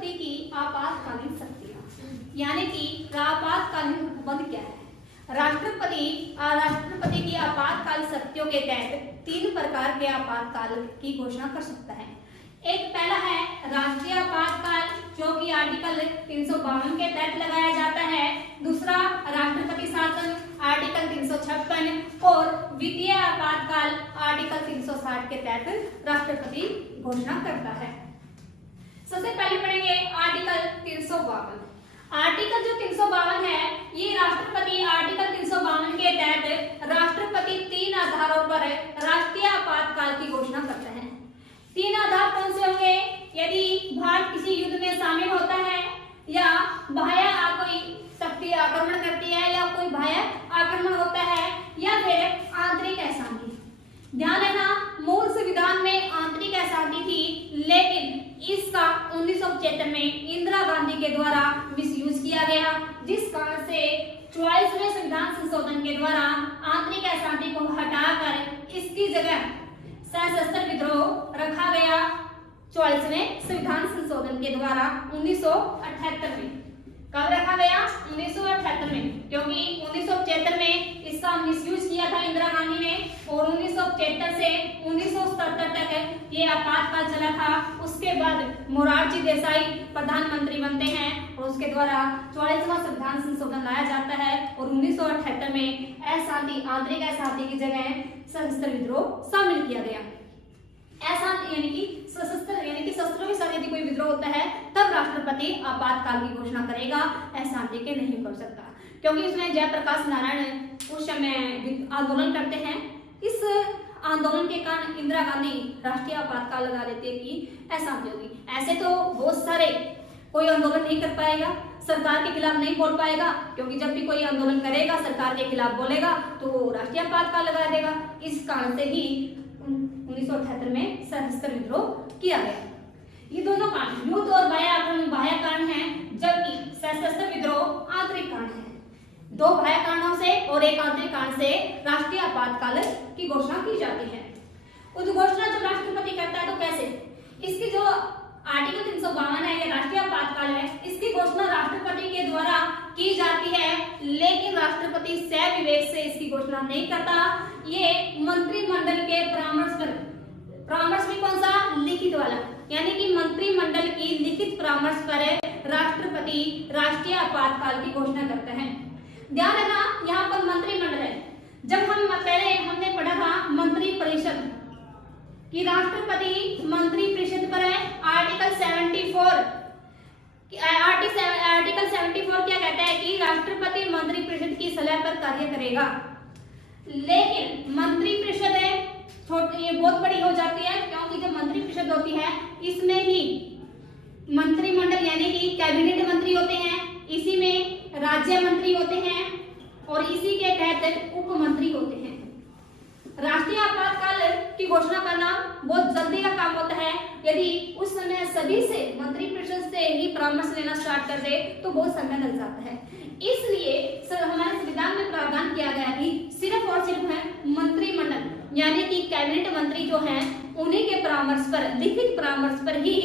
राष्ट्रपति की आपातकालीन शक्तियां, यानी कि आपातकालीन उपबंध क्या है। राष्ट्रपति की आपातकाल शक्तियों के तहत 3 प्रकार के आपातकाल की घोषणा कर सकता है। एक पहला है राष्ट्रीय आपातकाल, जो कि आर्टिकल 352 के तहत लगाया जाता है। दूसरा राष्ट्रपति शासन आर्टिकल 356 और द्वितीय आपातकाल आर्टिकल 360 के तहत राष्ट्रपति घोषणा करता है। सबसे पहले पढ़ेंगे आर्टिकल 352। आर्टिकल जो 352 है, ये राष्ट्रपति आर्टिकल 352 के तहत राष्ट्रपति 3 आधारों पर राष्ट्रीय आपातकाल की घोषणा करता है। 3 आधार कौन से होंगे? यदि भारत किसी युद्ध में शामिल होता है, या बाह्य कोई शक्ति आक्रमण करती है, या कोई बाह्य आक्रमण होता है, या फिर आंतरिक अशांति। ध्यान रखना, मूल संविधान में आंतरिक अशांति थी, लेकिन इसका 1975 में इंदिरा गांधी के द्वारा मिसयूज किया गया, जिस कारण से 44वें संविधान संशोधन के द्वारा आंतरिक अशांति को हटाकर इसकी जगह सशस्त्र विद्रोह रखा गया। 44वें संविधान संशोधन के द्वारा 1978 में। कब रखा गया? 1978 में, क्योंकि 1975 में इसका मिसयूज किया था इंदिरा गांधी ने, और 1973 से 1977 तक ये आपातकाल चला था। उसके बाद मोरारजी देसाई प्रधानमंत्री बनते हैं और उसके द्वारा 44वां संविधान संशोधन लाया जाता है, और 1978 में अशांति, आंतरिक अशांति की जगह सशस्त्र विद्रोह शामिल किया गया। अशांति यानी कि सशस्त्र, यानी कि शस्त्रों के साथ यदि कोई विद्रोह होता है, तब राष्ट्रपति आपातकाल की घोषणा करेगा, अशांति के नहीं कर सकता, क्योंकि इसमें जयप्रकाश नारायण उस समय आंदोलन करते हैं। इस आंदोलन के कारण इंदिरा गांधी राष्ट्रीय आपातकाल लगा देती है कि अशांति होगी। ऐसे तो बहुत सारे कोई आंदोलन नहीं कर पाएगा, सरकार के खिलाफ नहीं बोल पाएगा, क्योंकि जब भी कोई आंदोलन करेगा, सरकार के खिलाफ बोलेगा, तो राष्ट्रीय आपातकाल लगा देगा। इस कारण से ही 1978 में सशस्त्र विद्रोह किया गया। ये दोनों कारण युद्ध और बाह्य आक्रमण बाह्य कारण हैं, जबकि सशस्त्र विद्रोह आंतरिक कारण है। 2 बाह्य कारणों से और 1 आंतरिक कारण से राष्ट्रीय आपातकाल की घोषणा की जाती है। उद्घोषणा जब राष्ट्रपति करता है तो कैसे? इसकी जो आर्टिकल 352 है, ये राष्ट्रीय आपातकाल है, इसकी घोषणा राष्ट्रपति के द्वारा की जाती है, लेकिन राष्ट्रपति सहविवेक से इसकी घोषणा नहीं करता। ये मंत्रिमंडल के परामर्श पर, परामर्श भी कौन सा? लिखित वाला, यानी कि मंत्रिमंडल की लिखित परामर्श पर राष्ट्रपति राष्ट्रीय आपातकाल की घोषणा करता है। ध्यान रखना, यहाँ पर मंत्रिमंडल है। जब हम पहले हमने पढ़ा था मंत्रिपरिषद कि राष्ट्रपति मंत्रिपरिषद पर है। आर्टिकल 74 क्या कहता है कि राष्ट्रपति मंत्रिपरिषद की सलाह पर कार्य करेगा, लेकिन मंत्रिपरिषद है छोटी, ये बहुत बड़ी हो जाती है, क्योंकि जो मंत्रिपरिषद होती है इसमें ही मंत्रिमंडल यानी कि कैबिनेट मंत्री होते हैं, इसी में राज्य मंत्री होते हैं, और इसी के तहत उप मंत्री होते हैं। राष्ट्रीय आपातकाल की घोषणा करना बहुत जल्दी का काम होता है। यदि उस समय सभी से मंत्रिपरिषद से ही परामर्श लेना स्टार्ट कर दे तो बहुत समय लग जाता है। इसलिए हमारे संविधान में प्रावधान किया गया कि सिर्फ और सिर्फ है मंत्रिमंडल यानी कि कैबिनेट मंत्री जो हैं उन्हीं के परामर्श पर, लिखित परामर्श पर ही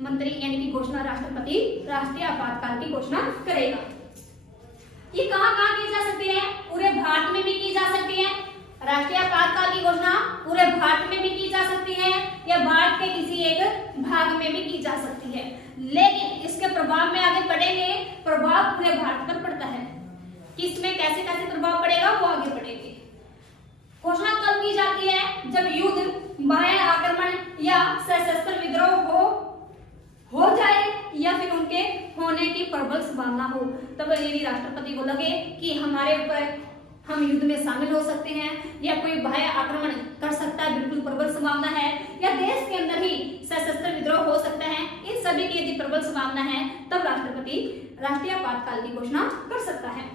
मंत्री यानी कि घोषणा राष्ट्रपति राष्ट्रीय आपातकाल की घोषणा करेगा। ये कहाँ की जा सकती है? पूरे भारत में भी की जा सकती है। राष्ट्रीय आपातकाल की घोषणा पूरे भारत में भी की जा सकती है, या भारत के किसी एक भाग में भी की जा सकती है, लेकिन इसके प्रभाव में आगे बढ़ेंगे। प्रभाव पूरे भारत पर पड़ता है, किसमें कैसे कैसे प्रभाव पड़ेगा वो आगे बढ़ेंगे। घोषणा कब की जाती है? जब युद्ध, बाह्य आक्रमण या सशस्त्र विद्रोह हो जाए, या फिर उनके होने की प्रबल संभावना हो। तब यदि राष्ट्रपति को लगे कि हमारे ऊपर हम युद्ध में शामिल हो सकते हैं, या कोई बाह्य आक्रमण कर सकता है, बिल्कुल प्रबल संभावना है, या देश के अंदर ही सशस्त्र विद्रोह हो सकता है, इन सभी की यदि प्रबल संभावना है, तब राष्ट्रपति राष्ट्रीय आपातकाल की घोषणा कर सकता है।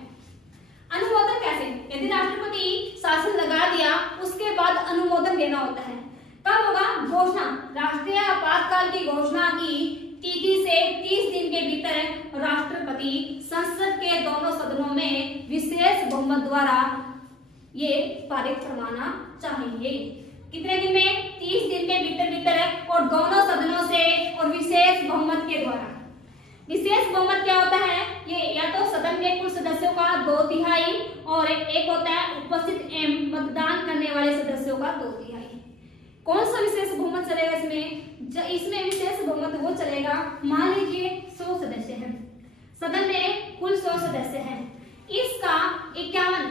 अनुमोदन कैसे? यदि राष्ट्रपति शासन लगा दिया, उसके बाद अनुमोदन देना होता है। कब होगा घोषणा? राष्ट्रीय आपातकाल की घोषणा की तिथि से 30 दिन के भीतर राष्ट्रपति संसद के दोनों सदनों में विशेष बहुमत द्वारा ये पारित करवाना चाहिए। कितने दिन में? 30 दिन के भीतर और दोनों सदनों से और विशेष बहुमत के द्वारा। विशेष बहुमत क्या होता है? ये या तो सदन के कुल सदस्यों का 2/3 और एक होता है उपस्थित एवं मतदान करने वाले सदस्यों का 2/3। कौन सा विशेष बहुमत चलेगा इसमें? इसमें विशेष बहुमत वो चलेगा, मान लीजिए 100 सदस्य हैं, सदन में कुल 100 सदस्य हैं, इसका 51,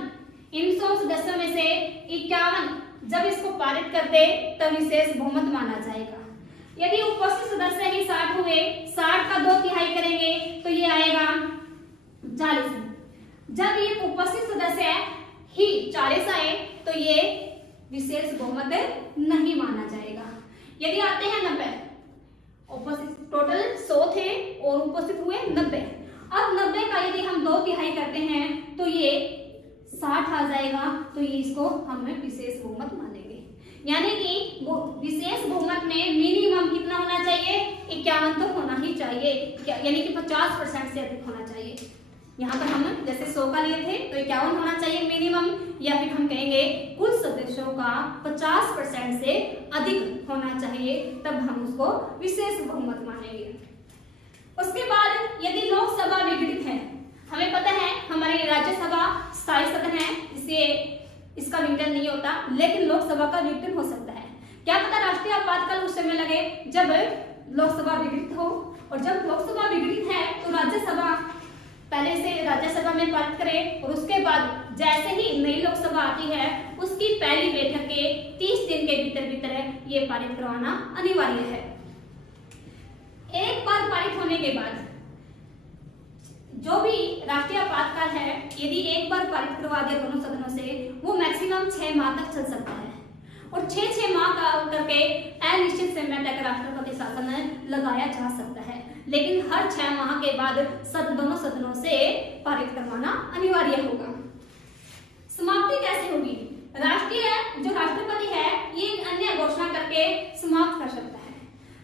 इन 100 सदस्यों में से 51 जब इसको पारित कर दे तब विशेष बहुमत माना जाएगा। यदि उपस्थित सदस्य ही 60 हुए, 60 का 2/3 करेंगे तो ये आएगा 40। जब ये उपस्थित सदस्य ही 40 आए तो ये विशेष बहुमत नहीं माना जाएगा। यदि आते हैं 90, उपस्थित टोटल 100 थे और उपस्थित हुए 90, अब 90 का यदि हम 2/3 करते हैं तो ये 60 आ जाएगा, तो ये इसको हमें विशेष बहुमत मानेंगे। यानी कि वो विशेष बहुमत में मिनिमम कितना होना चाहिए? 51 तो होना ही चाहिए, यानी कि 50% से अधिक होना चाहिए। यहाँ पर हम जैसे 100 का लिए थे तो 51 होना चाहिए मिनिमम, या फिर हम कहेंगे कुल सदस्यों का 50% से अधिक होना चाहिए, तब हम उसको विशेष बहुमत मानेंगे। उसके बाद यदि लोकसभा विघटित है, हमें पता है हमारी राज्यसभा स्थायी सदन है, इससे इसका विघटन नहीं होता, लेकिन लोकसभा का विघटन हो सकता है। क्या पता राष्ट्रीय आपातकाल उस समय लगे जब लोकसभा विघटित हो, और जब लोकसभा विघटित है तो राज्यसभा पहले से राज्यसभा में पारित करे, और उसके बाद जैसे ही नई लोकसभा आती है उसकी पहली बैठक के 30 दिन के भीतर ये पारित करवाना अनिवार्य है। एक बार पारित होने के बाद जो भी राष्ट्रीय आपातकाल है, यदि एक बार पारित करवा दिया दोनों सदनों से, वो मैक्सिमम 6 माह तक चल सकता है, और 6 माह का करके अनिश्चित समय तक राष्ट्रपति शासन लगाया जा सकता है, लेकिन हर 6 माह के बाद दोनों सदनों से पारित करवाना अनिवार्य होगा। समाप्ति कैसे होगी? जो राष्ट्रपति है ये अन्य घोषणा करके समाप्त कर सकता है।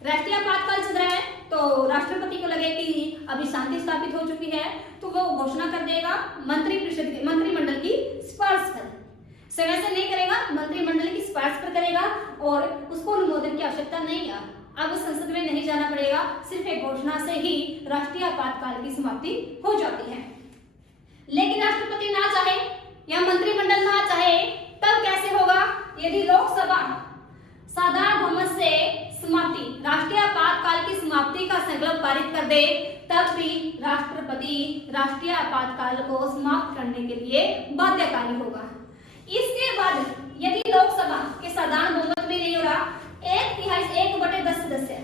राष्ट्रीय आपातकाल चल रहा है तो राष्ट्रपति को लगे कि अभी शांति स्थापित हो चुकी है तो वो घोषणा कर देगा, मंत्रिमंडल की सिफारिश पर, समय से नहीं करेगा, मंत्रिमंडल की सिफारिश पर करेगा, और उसको अनुमोदन की आवश्यकता नहीं है, अब संसद में नहीं जाना पड़ेगा, सिर्फ एक घोषणा से ही राष्ट्रीय आपातकाल की समाप्ति हो जाती है। लेकिन राष्ट्रपति ना चाहे या मंत्रिमंडल ना चाहे तब कैसे होगा? यदि लोकसभा साधारण बहुमत से समाप्ति, राष्ट्रीय आपातकाल की समाप्ति का संकल्प पारित कर दे, तब भी राष्ट्रपति राष्ट्रीय आपातकाल को समाप्त करने के लिए बाध्यकारी होगा। इसके बाद यदि लोकसभा के साधारण बहुमत में नहीं हो रहा, 1/10 सदस्य,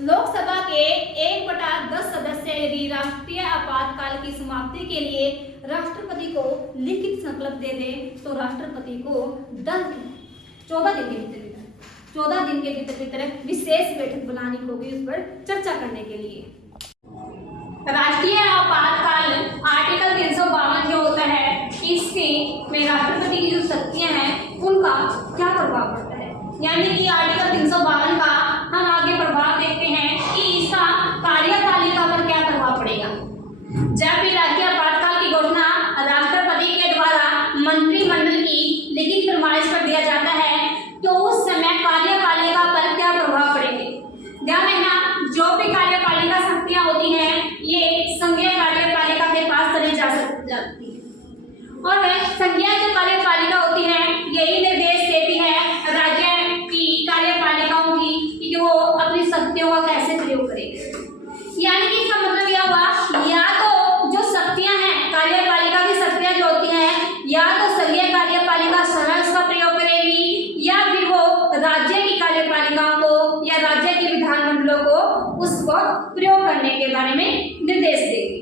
लोकसभा के 1/10 सदस्य यदि राष्ट्रीय आपातकाल की समाप्ति के लिए राष्ट्रपति को लिखित संकल्प दे दे तो राष्ट्रपति को 14 दिन के भीतर विशेष बैठक बुलानी होगी उस पर चर्चा करने के लिए। राष्ट्रीय आपातकाल आर्टिकल 352 जो होता है, इससे में राष्ट्रपति की जो शक्तियां हैं उनका क्या प्रभाव पड़ता है, यानी कि आर्टिकल 352 का हम आगे प्रभाव देखते हैं कि इसका कार्यपालिका पर क्या प्रभाव पड़ेगा। जब भी राष्ट्रीय आपातकाल की घोषणा राष्ट्रपति के द्वारा मंत्रिमंडल की लिखित फरमाइश पर दिया जाता है तो उस समय कार्यपालिका पर क्या प्रभाव पड़ेंगे। ध्यान रखना, जो भी कार्यपालिका शक्तियां होती हैं ये संघीय कार्यपालिका के पास चली जाती है, और संघीय जो कार्यपालिका होती है यही निर्देश देती है राज्य की कार्यपालिकाओं की कि वो अपनी शक्तियों का कैसे प्रयोग करेगी। यानी कि इसका मतलब यह हुआ, या तो जो शक्तियां हैं कार्यपालिका की शक्तियां जो होती हैं, या तो संघीय कार्यपालिका स्वयं उसका प्रयोग करेगी, या फिर वो राज्य की कार्यपालिकाओं को या राज्य के विधानमंडलों को उसको प्रयोग करने के बारे में निर्देश देगी।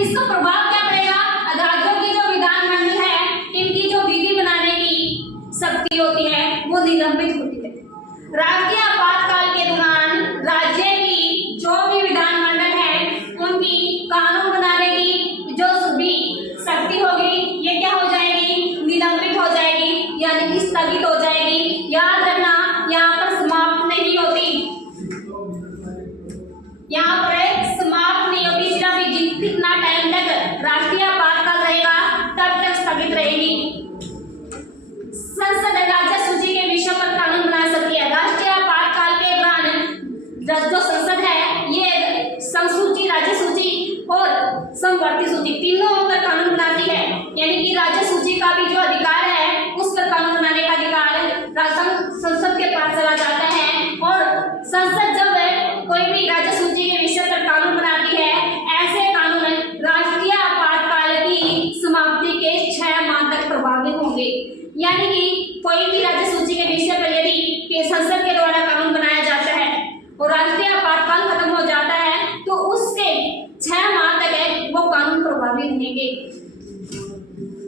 इसका प्रभाव क्या पड़ेगा? राज्यों की जो विधानमंडल है इनकी जो विधि बनाने की शक्ति होती है वो निलंबित होती है। राष्ट्रीय आपातकाल के दौरान राज्य की जो भी विधानमंडल है उनकी कानून बनाने की जो भी शक्ति होगी ये क्या हो जाएगी? निलंबित हो जाएगी, यानी कि स्थगित हो जाएगी। याद रखना, यहाँ पर समाप्त नहीं होती, यहाँ पर समाप्त नहीं होती, सिर्फ जितना टाइम तक राष्ट्रीय आपातकाल रहेगा तब तक स्थगित रहेगी। संसद राज्य सूची के विषयों पर कानून बना सकती है। राष्ट्रीय आपातकाल के दौरान जो संसद है ये संसूची, राज्य सूची और समवर्ती सूची तीनों पर कानून बनाती है। यानी कि राज्य सूची का भी जो अधिकार है उस पर कानून बनाने का अधिकार संसद के पास चला जाता है। और संसद जब कोई भी राज्य सूची के विषय पर कानून बनाती है, ऐसे कानून राष्ट्रीय आपातकाल की समाप्ति के 6 माह तक प्रभावी होंगे। यानी कि कोई भी राज्य सूची के विषय पर यदि संसद के द्वारा कानून बनाया जाता है और राष्ट्रीय आपातकाल खत्म हो जाता है तो उसके 6 माह तक वो कानून प्रभावी रहेंगे।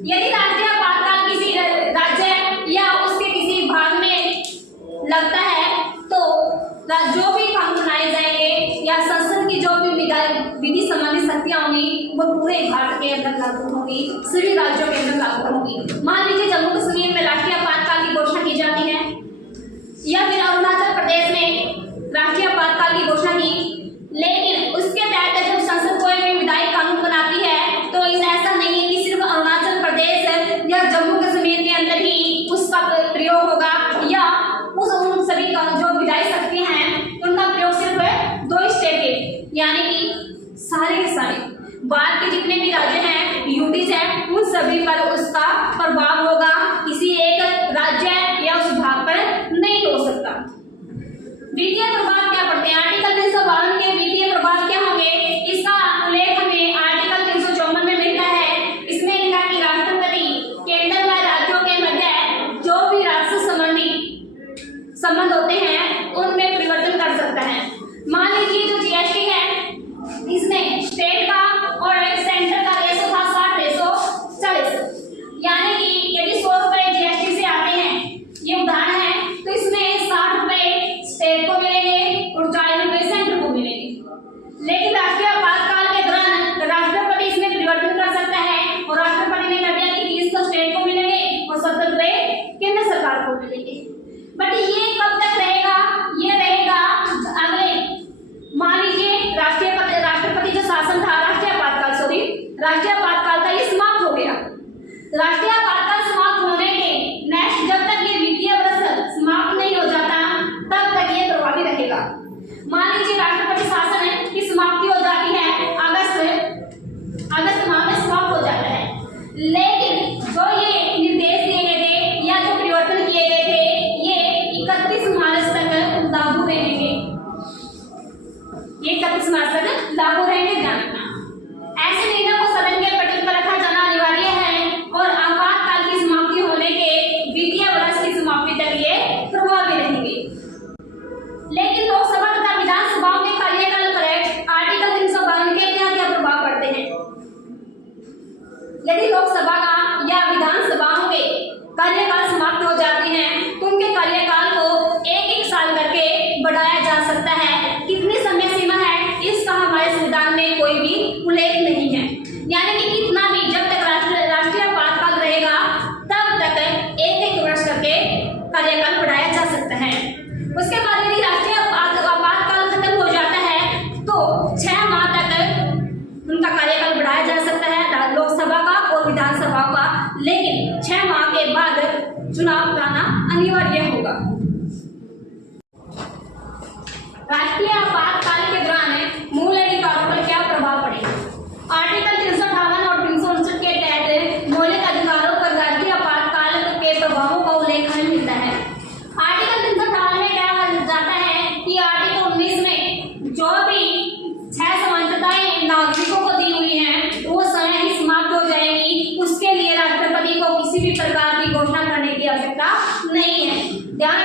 यदि राष्ट्रीय आपातकाल किसी राज्य या उसके किसी भाग में लगता है तो जो भी कानून बनाए जाएंगे या संसद की जो भी विधि संबंधी शक्तियां होंगी वो पूरे भारत के अंदर लागू होंगी, सभी राज्यों के अंदर लागू होंगी। मान लीजिए जम्मू कश्मीर में राष्ट्रीय आपातकाल की घोषणा की जाती है या फिर अरुणाचल प्रदेश में राष्ट्रीय आपातकाल की घोषणा की, लेकिन उसके तहत जब संसद कोई भी विधायी कानून बनाती है तो ऐसा नहीं है कि सिर्फ अरुणाचल प्रदेश या जम्मू कश्मीर के अंदर ही उसका प्रयोग होगा या उन सभी जो विधायी शक्तियां हैं उनका प्रयोग सिर्फ 2 स्टेट के यानी कि सारे के सारे बाहर के जितने भी राज्य हैं, यूटीज हैं, उन सभी पर उसका प्रभाव होगा, किसी एक राज्य या उस भाग पर नहीं हो सकता। वित्तीय प्रभाव क्या पड़ते हैं? आर्टिकल 352 के वित्तीय प्रभाव क्या होंगे? इसका उल्लेख हमें आर्टिकल 354 में मिलता है। इसमें लिखा कि राष्ट्रपति केंद्र व राज्यों के मध्य जो भी राष्ट्र संबंधी संबंध होते हैं उनमें परिवर्तन कर सकता है। मान लीजिए जो जीएसटी है इसमें स्टेट का और सेंटर का रेशो था 60-40, यानी कि यदि 100 रुपए जीएसटी से आते हैं, ये उदाहरण है, तो इसमें 60 रुपए स्टेट को मिलेंगे और 40 रुपए सेंटर को मिलेंगे। लेकिन राष्ट्रीय आपातकाल के दौरान राष्ट्रपति इसमें परिवर्तन कर सकता है और राष्ट्रपति ने कह दिया कि 30 तो स्टेट को मिलेंगे और 70 रुपए केंद्र सरकार को मिलेंगे। बट ये कब तक रहेगा? ये रहेगा अगले, मान लीजिए राष्ट्रपति जो शासन था, राष्ट्रीय आपातकाल था, ये समाप्त हो गया। राष्ट्रीय आपातकाल समाप्त होने के नेक्स्ट जब तक ये वित्तीय वर्ष समाप्त नहीं हो जाता तब तक ये प्रभावी रहेगा। मान लीजिए राष्ट्रपति शासन की समाप्ति हो जाती है, अगस्त माह में समाप्त हो जाता है, लेकिन जो ये निर्देश दिए गए थे या जो परिवर्तन किए गए थे ये 31 मार्च तक लागू रहेंगे। ये 31 मार्च तक लागू रहेंगे, जानना। ऐसे निर्णय को सदन के पटल पर रखा जाना अनिवार्य है और आपातकाल की समाप्ति होने के वित्तीय वर्ष की समाप्ति तक ये प्रभावी रहेंगे। लेकिन लोकसभा तथा विधानसभाओं के कार्यकाल पर आर्टिकल 352 के क्या प्रभाव पड़ते हैं? यदि लोकसभा का या विधानसभाओं के कार्यकाल समाप्त हो जाते हैं तो उनके कार्यकाल को 1-1 साल करके बढ़ाया जा सकता है। कितनी समय सीमा है इसका हमारे संविधान में कोई भी उल्लेख नहीं है। यानी कि कितना भी जब तक राष्ट्रीय आपातकाल रहेगा तब तक 1-1 वर्ष करके कार्यकाल बढ़ाया जा सकता है। उसके बाद यदि राष्ट्रीय आपातकाल खत्म हो जाता है तो 6 माह तक उनका कार्यकाल बढ़ाया जा सकता है, लोकसभा का और विधानसभा का, लेकिन 6 माह के बाद चुनाव कराना अनिवार्य होगा। राष्ट्रीय आपातकाल के दौरान मूल अधिकारों पर क्या प्रभाव पड़ेगा? आर्टिकल 358 और 359 के तहत मौलिक अधिकारों पर राष्ट्रीय आपातकाल के प्रभावों का उल्लेख मिलता है। आर्टिकल 358 में क्या जाता है कि आर्टिकल 19 में जो भी 6 समानताएं नागरिकों को दी हुई हैं वो समय ही समाप्त हो जाएंगी। उसके लिए राष्ट्रपति को किसी भी प्रकार की घोषणा करने की आवश्यकता नहीं है। ध्यान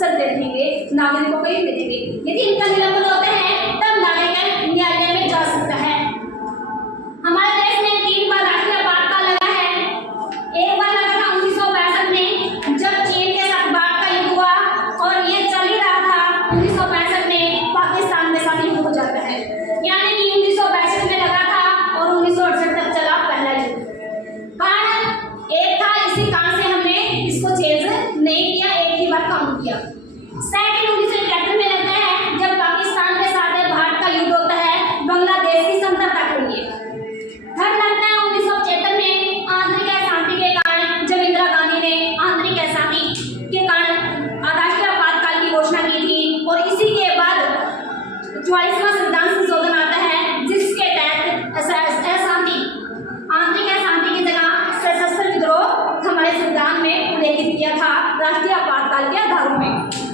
चलते रहेंगे, नागरिकों को ही मिलेंगे। यदि इनका निलंबन होता है तब न्यायालय में जा सकता है। हमारे देश में 3 बार राष्ट्रीय आपातकाल लगा है। एक बार लगा था 1965 में, जब चीन के साथ भारत का युद्ध हुआ और ये चल ही रहा था। 1965 में पाकिस्तान के साथ युद्ध हो जाता है, यानी कि 1962 में लगा था और 1968 तक चला पहला युद्ध। कारण एक था, इसी कारण से हमने इसको चेंज नहीं किया, एक ही बार काउंट किया। सेकंड 1973 में लगता है, जब पाकिस्तान के साथ भारत का युद्ध होता है बांग्लादेश की समझौता के लिए। थर्ड लगता है 1975 में आंतरिक अशांति के कारण, जब इंदिरा गांधी ने आंतरिक अशांति के कारण राष्ट्रीय आपातकाल की घोषणा की थी। और इसी के बाद 44वां संविधान संशोधन आता है, जिसके तहत आंतरिक अशांति की जगह सशस्त्र विद्रोह हमारे संविधान में उल्लेखित किया था राष्ट्रीय आपातकाल के आधारों में।